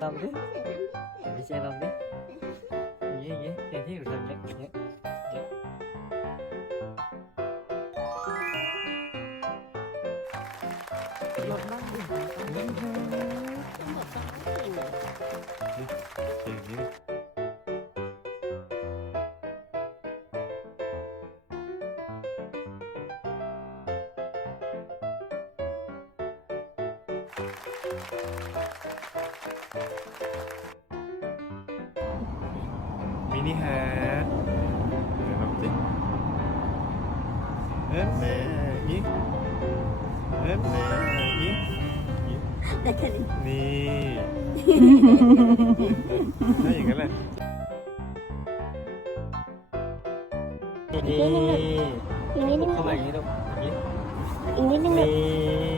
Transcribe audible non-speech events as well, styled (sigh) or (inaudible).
Tamam. Bir şey lan bir. Ye ye. Ne diyorsun gel. (laughs) gel. Thank you. มินิแฮร์เฮ้ยแบบติ๊กเอ็มเอยิ้เอ็มเอยิ้นี่นี่ย่างนั้นแหล่นี่นี่นี่นอย่างนี้นี่นี่นี่นี่นี่นี่นี่นี่่นี่ี่นี่นนี่นี่